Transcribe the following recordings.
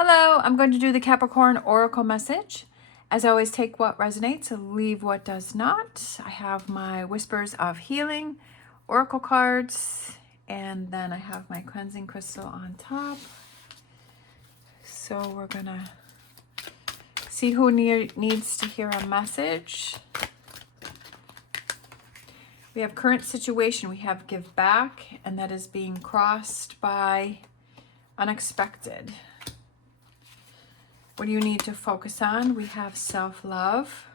Hello, I'm going to do the Capricorn Oracle message. As always, take what resonates and leave what does not. I have my Whispers of Healing Oracle cards, and then I have my cleansing crystal on top. So we're going to see who needs to hear a message. We have current situation, we have give back, and that is being crossed by unexpected. What do you need to focus on? We have self-love.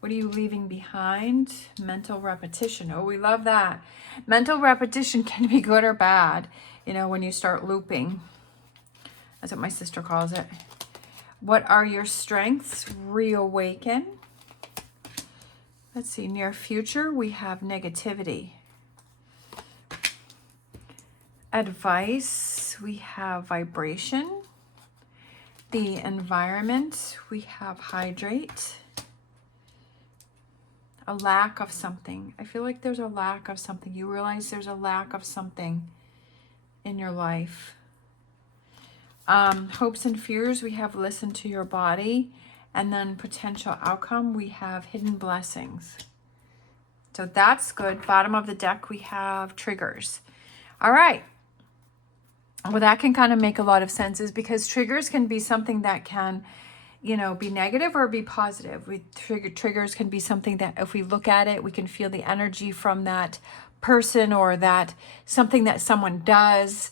What are you leaving behind? Mental repetition. Oh, we love that. Mental repetition can be good or bad, you know, when you start looping. That's what my sister calls it. What are your strengths? Reawaken. Let's see, near future, we have negativity. Advice, we have vibration. The environment, we have hydrate. A lack of something. I feel like there's a lack of something. You realize there's a lack of something in your life. Hopes and fears, we have listen to your body. And then potential outcome, we have hidden blessings. So that's good. Bottom of the deck, we have triggers. All right. Well, that can kind of make a lot of sense, is because triggers can be something that can, you know, be negative or be positive. Triggers can be something that if we look at it, we can feel the energy from that person or that something that someone does.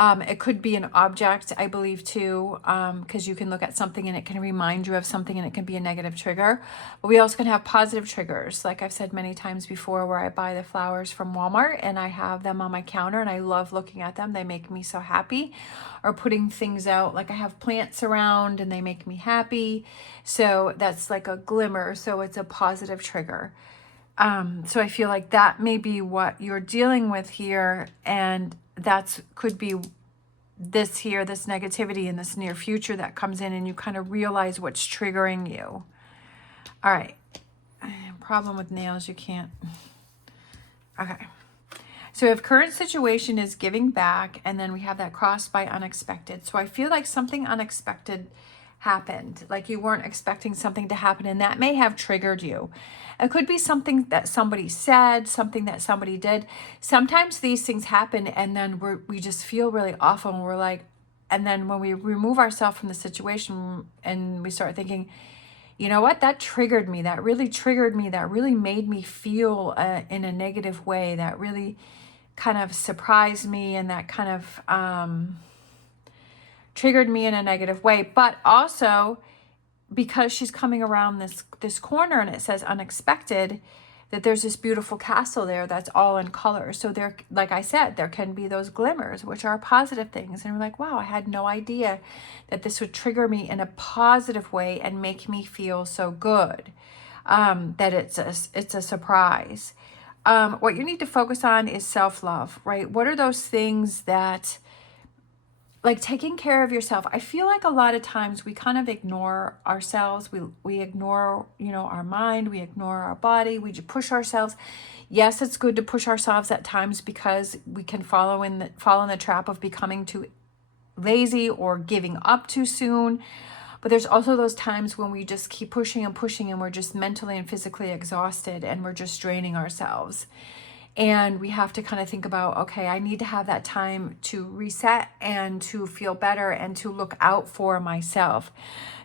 It could be an object, I believe, too, because you can look at something and it can remind you of something and it can be a negative trigger. But we also can have positive triggers, like I've said many times before, where I buy the flowers from Walmart and I have them on my counter and I love looking at them. They make me so happy. Or putting things out, like I have plants around and they make me happy. So that's like a glimmer. So it's a positive trigger. So I feel like that may be what you're dealing with here, and that's could be this here, this negativity in this near future that comes in, and you kind of realize what's triggering you. All right. Problem with nails, you can't. Okay. So if current situation is giving back, and then we have that crossed by unexpected. So I feel like something unexpected happened, like you weren't expecting something to happen, and that may have triggered you. It could be something that somebody said, something that somebody did. Sometimes these things happen and then we just feel really awful, and we're like, and then when we remove ourselves from the situation and we start thinking, you know what, that triggered me, that really triggered me, that really made me feel in a negative way, that really kind of surprised me, and that kind of triggered me in a negative way. But also, because she's coming around this corner and it says unexpected, that there's this beautiful castle there that's all in color. So there, like I said, there can be those glimmers, which are positive things. And we're like, wow, I had no idea that this would trigger me in a positive way and make me feel so good, that it's a surprise. What you need to focus on is self-love, right? What are those things that, like taking care of yourself? I feel like a lot of times we kind of ignore ourselves. We ignore, you know, our mind, we ignore our body, we just push ourselves. Yes, it's good to push ourselves at times because we can fall in the trap of becoming too lazy or giving up too soon. But there's also those times when we just keep pushing and pushing, and we're just mentally and physically exhausted, and we're just draining ourselves. And we have to kind of think about, okay, I need to have that time to reset and to feel better and to look out for myself.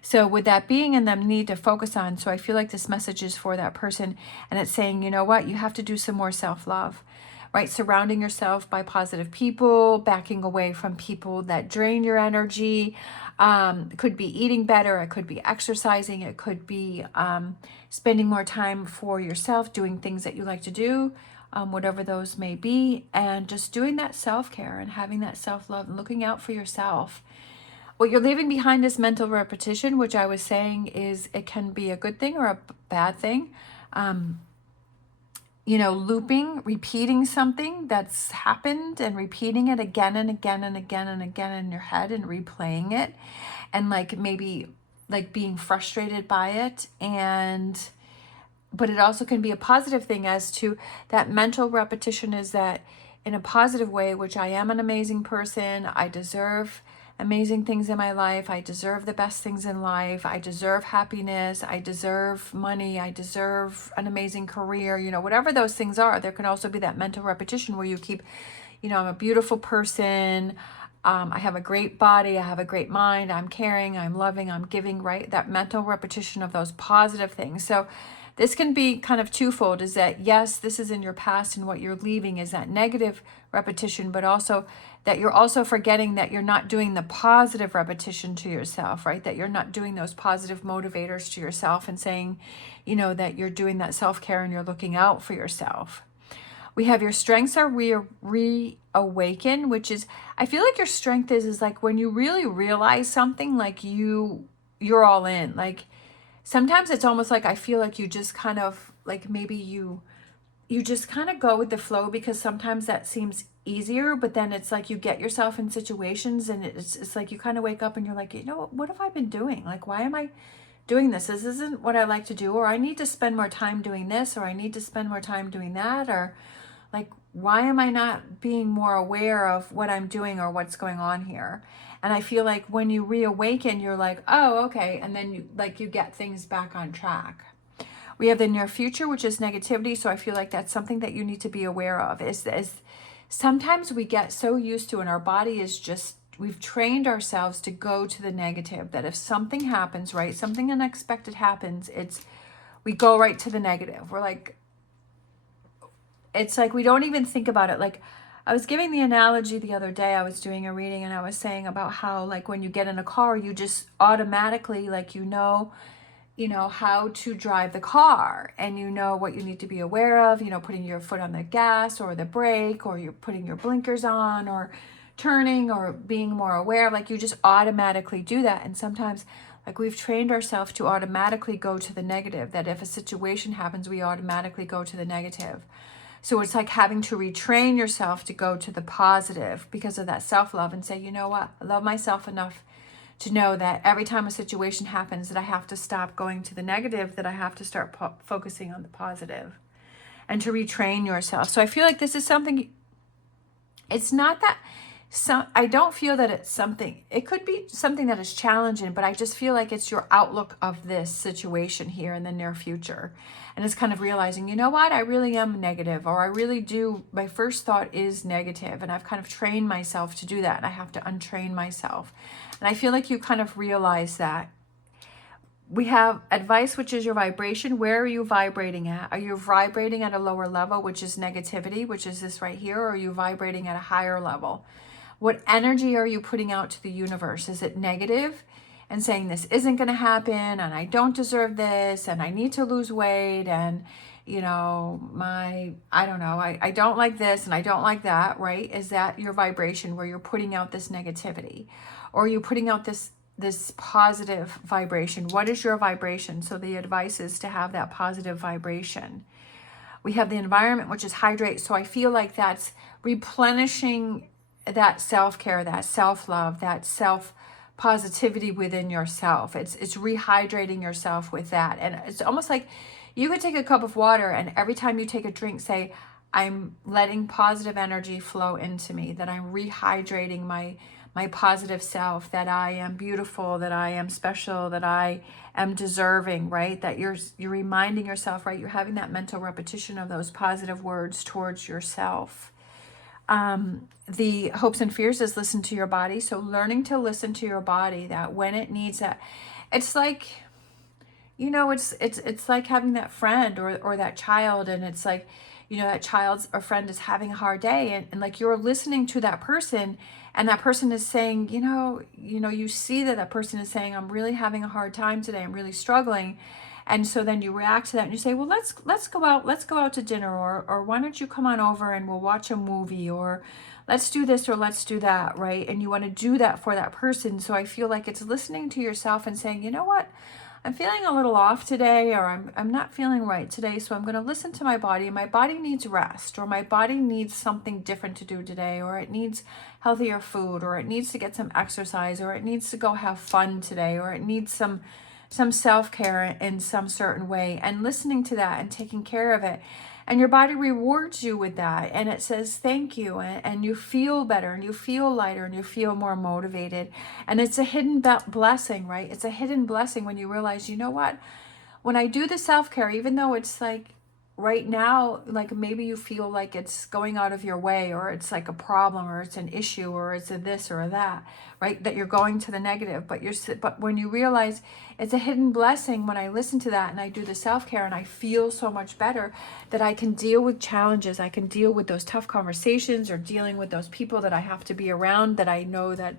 So with that being in them, need to focus on. So I feel like this message is for that person. And it's saying, you know what, you have to do some more self-love, right? Surrounding yourself by positive people, backing away from people that drain your energy. It could be eating better. It could be exercising. It could be spending more time for yourself, doing things that you like to do. Whatever those may be, and just doing that self-care and having that self-love and looking out for yourself. What you're leaving behind is mental repetition, which I was saying is it can be a good thing or a bad thing. You know, looping, repeating something that's happened and repeating it again and again and again and again in your head and replaying it, and like maybe like being frustrated by it. But it also can be a positive thing, as to that mental repetition is that in a positive way, which I am an amazing person, I deserve amazing things in my life. I deserve the best things in life. I deserve happiness. I deserve money. I deserve an amazing career. You know, whatever those things are. There can also be that mental repetition where you keep, you know, I'm a beautiful person. I have a great body. I have a great mind. I'm caring. I'm loving. I'm giving, right? That mental repetition of those positive things. So this can be kind of twofold, is that, yes, this is in your past, and what you're leaving is that negative repetition, but also that you're also forgetting that you're not doing the positive repetition to yourself, right? That you're not doing those positive motivators to yourself and saying, you know, that you're doing that self-care and you're looking out for yourself. We have your strengths are reawaken, which is, I feel like your strength is like when you really realize something, like you're all in. Like sometimes it's almost like I feel like you just kind of like maybe you just kind of go with the flow, because sometimes that seems easier, but then it's like you get yourself in situations and it's like you kind of wake up and you're like, you know, what have I been doing? Like, why am I doing this? This isn't what I like to do, or I need to spend more time doing this, or I need to spend more time doing that, or like, why am I not being more aware of what I'm doing or what's going on here? And I feel like when you reawaken, you're like, oh, okay. And then you get things back on track. We have the near future, which is negativity. So I feel like that's something that you need to be aware of, is sometimes we get so used to, and our body is just, we've trained ourselves to go to the negative, that if something happens, right, something unexpected happens, we go right to the negative. We're like, it's like we don't even think about it. Like I was giving the analogy the other day, I was doing a reading and I was saying about how like when you get in a car, you just automatically, like, you know how to drive the car, and you know what you need to be aware of, you know, putting your foot on the gas or the brake, or you're putting your blinkers on, or turning, or being more aware. Like you just automatically do that. And sometimes like we've trained ourselves to automatically go to the negative, that if a situation happens, we automatically go to the negative. So it's like having to retrain yourself to go to the positive because of that self-love, and say, you know what, I love myself enough to know that every time a situation happens, that I have to stop going to the negative, that I have to start focusing on the positive, and to retrain yourself. So I feel like this is something, it's not that, I don't feel that it's something, it could be something that is challenging, but I just feel like it's your outlook of this situation here in the near future. And it's kind of realizing, you know what, I really am negative, or I really do, my first thought is negative, and I've kind of trained myself to do that, and I have to untrain myself. And I feel like you kind of realize that. We have advice, which is your vibration. Where are you vibrating at? Are you vibrating at a lower level, which is negativity, which is this right here, or are you vibrating at a higher level? What energy are you putting out to the universe? Is it negative and saying this isn't going to happen, and I don't deserve this, and I need to lose weight, and you know, I don't know, I don't like this and I don't like that, right? Is that your vibration where you're putting out this negativity? Or are you putting out this positive vibration? What is your vibration? So the advice is to have that positive vibration. We have the environment, which is hydrate. So I feel like that's replenishing that self-care, that self-love, that self-positivity within yourself. It's rehydrating yourself with that. And it's almost like you could take a cup of water, and every time you take a drink, say, I'm letting positive energy flow into me, that I'm rehydrating my positive self, that I am beautiful, that I am special, that I am deserving, right? That you're reminding yourself, right? You're having that mental repetition of those positive words towards yourself. The hopes and fears is listen to your body. So learning to listen to your body, that when it needs that, it's like, you know, it's like having that friend or that child, and it's like, you know, that child's or friend is having a hard day, and like you're listening to that person, and that person is saying, you know, you see that person is saying, I'm really having a hard time today, I'm really struggling. And so then you react to that and you say, well, let's go out to dinner, or why don't you come on over and we'll watch a movie, or let's do this or let's do that, right? And you want to do that for that person. So I feel like it's listening to yourself and saying, you know what, I'm feeling a little off today, or I'm not feeling right today, so I'm going to listen to my body, and my body needs rest, or my body needs something different to do today, or it needs healthier food, or it needs to get some exercise, or it needs to go have fun today, or it needs some self-care in some certain way, and listening to that and taking care of it. And your body rewards you with that. And it says thank you. And you feel better and you feel lighter and you feel more motivated. And it's a hidden blessing, right? It's a hidden blessing when you realize, you know what? When I do the self-care, even though it's like right now, like maybe you feel like it's going out of your way, or it's like a problem, or it's an issue, or it's a this or a that, right? That you're going to the negative, but when you realize it's a hidden blessing, when I listen to that and I do the self-care and I feel so much better that I can deal with challenges, I can deal with those tough conversations, or dealing with those people that I have to be around that I know that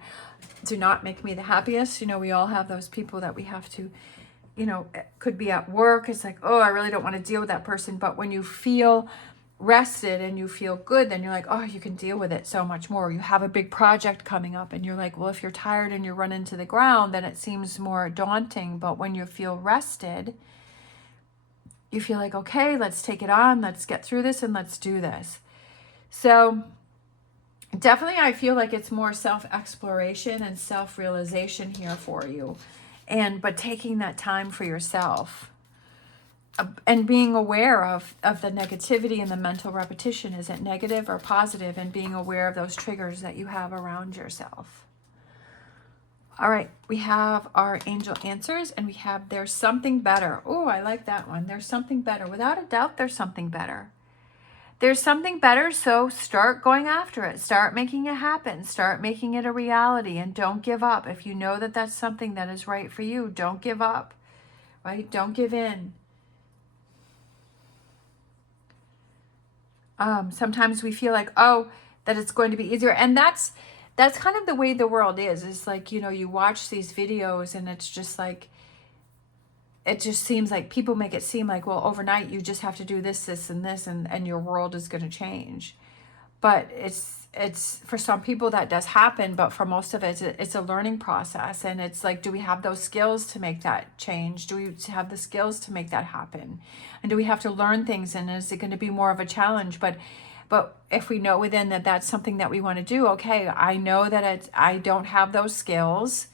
do not make me the happiest. You know, we all have those people that we have to, you know, it could be at work. It's like, oh, I really don't want to deal with that person. But when you feel rested and you feel good, then you're like, oh, you can deal with it so much more. You have a big project coming up and you're like, well, if you're tired and you're running to the ground, then it seems more daunting. But when you feel rested, you feel like, okay, let's take it on. Let's get through this and let's do this. So definitely, I feel like it's more self-exploration and self-realization here for you. But taking that time for yourself, and being aware of the negativity and the mental repetition. Is it negative or positive? And being aware of those triggers that you have around yourself. All right, we have our angel answers, and we have there's something better. Oh, I like that one. There's something better. Without a doubt, there's something better. There's something better, so start going after it. Start making it happen. Start making it a reality, and don't give up. If you know that that's something that is right for you, don't give up, right? Don't give in. Sometimes we feel like, oh, that it's going to be easier. And that's kind of the way the world is. It's like, you know, you watch these videos and it's just like, it just seems like people make it seem like, well, overnight you just have to do this, this, and this, and your world is going to change. But it's for some people that does happen, but for most of it, it's a learning process. And it's like, do we have those skills to make that change? Do we have the skills to make that happen? And do we have to learn things? And is it going to be more of a challenge? But if we know within that that's something that we want to do, okay, I know that I don't have those skills.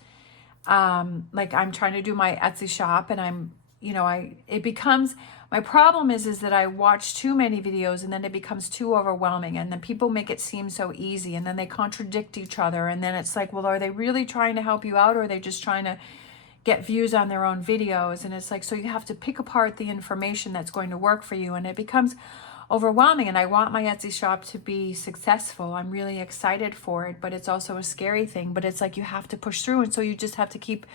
Like I'm trying to do my Etsy shop, and I'm, you know, it becomes, my problem is that I watch too many videos and then it becomes too overwhelming, and then people make it seem so easy, and then they contradict each other, and then it's like, well, are they really trying to help you out, or are they just trying to get views on their own videos? And it's like, so you have to pick apart the information that's going to work for you, and it becomes overwhelming. And I want my Etsy shop to be successful. I'm really excited for it, but it's also a scary thing. But it's like you have to push through, and so you just have to keep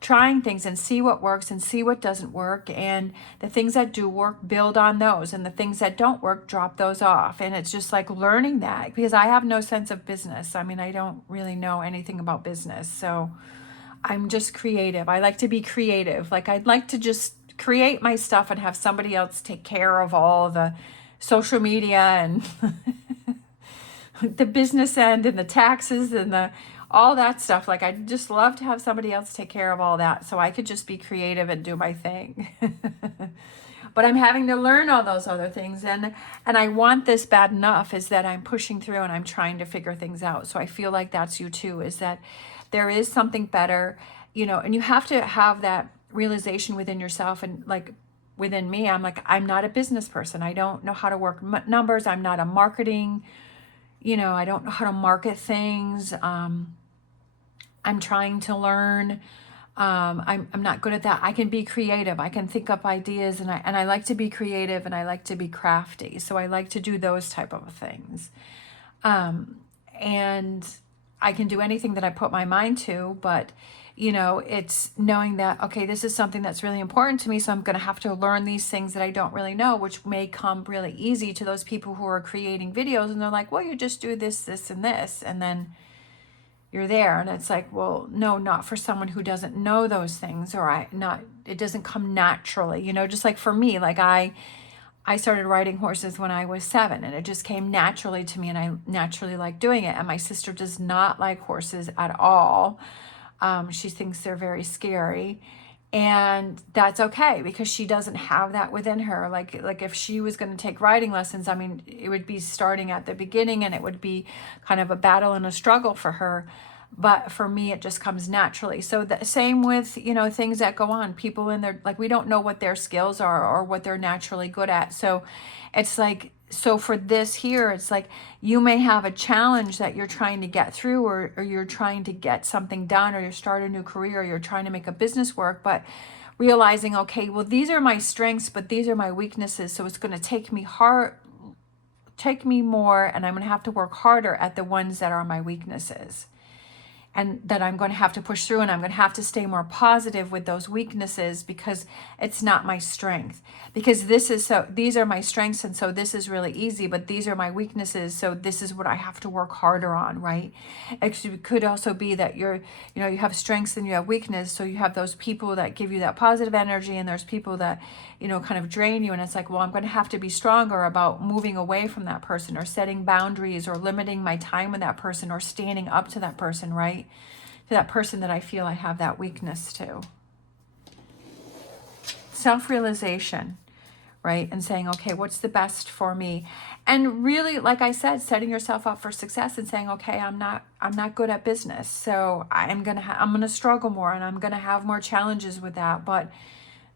trying things and see what works and see what doesn't work, and the things that do work, build on those, and the things that don't work, drop those off. And it's just like learning that, because I have no sense of business. I mean, I don't really know anything about business, so I'm just creative. I like to be creative. Like I'd like to just create my stuff and have somebody else take care of all the social media and the business end and the taxes and all that stuff. Like I'd just love to have somebody else take care of all that, so I could just be creative and do my thing. But I'm having to learn all those other things, and I want this bad enough, is that I'm pushing through and I'm trying to figure things out. So I feel like that's you too, is that there is something better, you know, and you have to have that realization within yourself. And like within me, I'm like, I'm not a business person. I don't know how to work numbers. I'm not a marketing, you know, I don't know how to market things. I'm trying to learn. I'm not good at that. I can be creative. I can think up ideas, and I like to be creative, and I like to be crafty. So I like to do those type of things. And I can do anything that I put my mind to, but you know, it's knowing that, okay, this is something that's really important to me, so I'm going to have to learn these things that I don't really know, which may come really easy to those people who are creating videos, and they're like, well, you just do this, this, and this, and then you're there. And it's like, well, no, not for someone who doesn't know those things, or it doesn't come naturally, you know. Just like for me, like I started riding horses when I was 7, and it just came naturally to me, and I naturally like doing it. And my sister does not like horses at all. She thinks they're very scary, and that's okay, because she doesn't have that within her. Like if she was going to take riding lessons, I mean, it would be starting at the beginning, and it would be kind of a battle and a struggle for her. But for me, it just comes naturally. So the same with, you know, things that go on. People in their, like, we don't know what their skills are or what they're naturally good at. So it's like, so for this here, it's like you may have a challenge that you're trying to get through, or you're trying to get something done, or you start a new career, or you're trying to make a business work, but realizing, okay, well, these are my strengths, but these are my weaknesses. So it's going to take me more, and I'm going to have to work harder at the ones that are my weaknesses. And that I'm going to have to push through, and I'm going to have to stay more positive with those weaknesses because it's not my strength. Because these are my strengths, and so this is really easy, but these are my weaknesses, so this is what I have to work harder on, right? Actually, it could also be that you have strengths and you have weakness, so you have those people that give you that positive energy, and there's people that, kind of drain you, and it's like, well, I'm going to have to be stronger about moving away from that person, or setting boundaries, or limiting my time with that person, or standing up to that person, right? To that person that I feel I have that weakness to. Self-realization, right? And saying, okay, what's the best for me? And really, like I said, setting yourself up for success and saying, okay, I'm not good at business, so I'm gonna struggle more, and I'm gonna have more challenges with that. But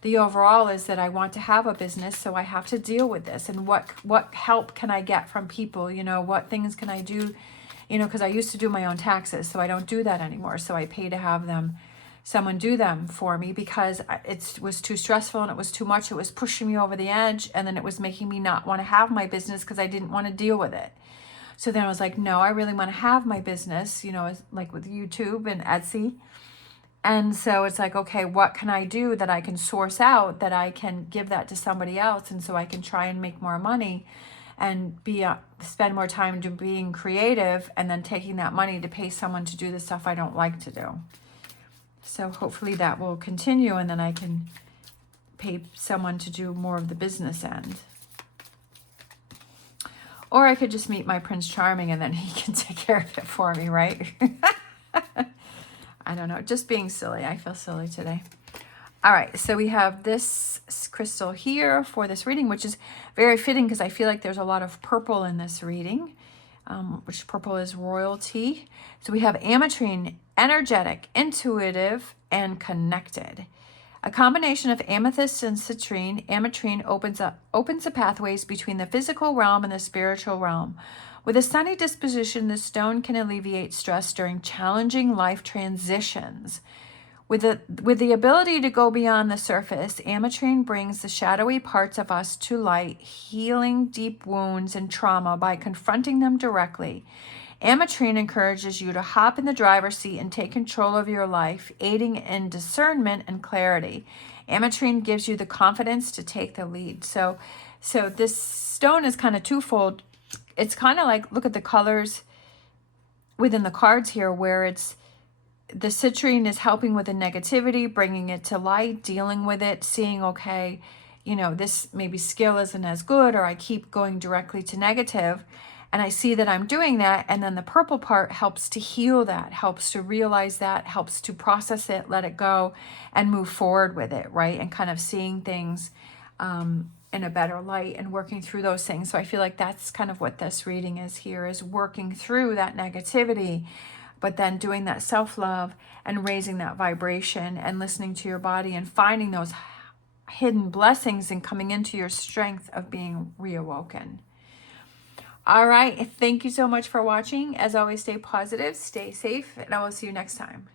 the overall is that I want to have a business, so I have to deal with this. And what help can I get from people? What things can I do? Because I used to do my own taxes, so I don't do that anymore. So I pay to have someone do them for me, because it was too stressful and it was too much. It was pushing me over the edge, and then it was making me not want to have my business because I didn't want to deal with it. So then I was like, no, I really want to have my business, like with YouTube and Etsy. And so it's like, okay, what can I do that I can source out, that I can give that to somebody else, and so I can try and make more money and spend more time being creative, and then taking that money to pay someone to do the stuff I don't like to do. So hopefully that will continue, and then I can pay someone to do more of the business end. Or I could just meet my Prince Charming, and then he can take care of it for me, right? I don't know, just being silly. I feel silly today. All right, so we have this crystal here for this reading, which is very fitting because I feel like there's a lot of purple in this reading, which purple is royalty. So we have ametrine, energetic, intuitive, and connected. A combination of amethyst and citrine, ametrine opens the pathways between the physical realm and the spiritual realm. With a sunny disposition, the stone can alleviate stress during challenging life transitions. With the ability to go beyond the surface, ametrine brings the shadowy parts of us to light, healing deep wounds and trauma by confronting them directly. Ametrine encourages you to hop in the driver's seat and take control of your life, aiding in discernment and clarity. Ametrine gives you the confidence to take the lead. So this stone is kind of twofold. It's kind of like, look at the colors within the cards here, where it's the citrine is helping with the negativity, bringing it to light, dealing with it, seeing, okay, this maybe skill isn't as good, or I keep going directly to negative, and I see that I'm doing that. And then the purple part helps to heal that, helps to realize that, helps to process it, let it go, and move forward with it, right? And kind of seeing things in a better light and working through those things. So I feel like that's kind of what this reading is here, is working through that negativity, but then doing that self-love and raising that vibration and listening to your body and finding those hidden blessings and coming into your strength of being reawoken. All right. Thank you so much for watching. As always, stay positive, stay safe, and I will see you next time.